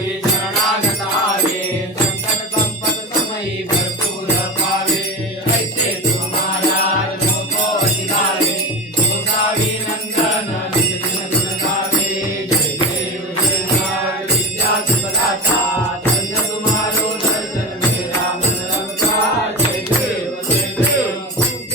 Oh, yeah.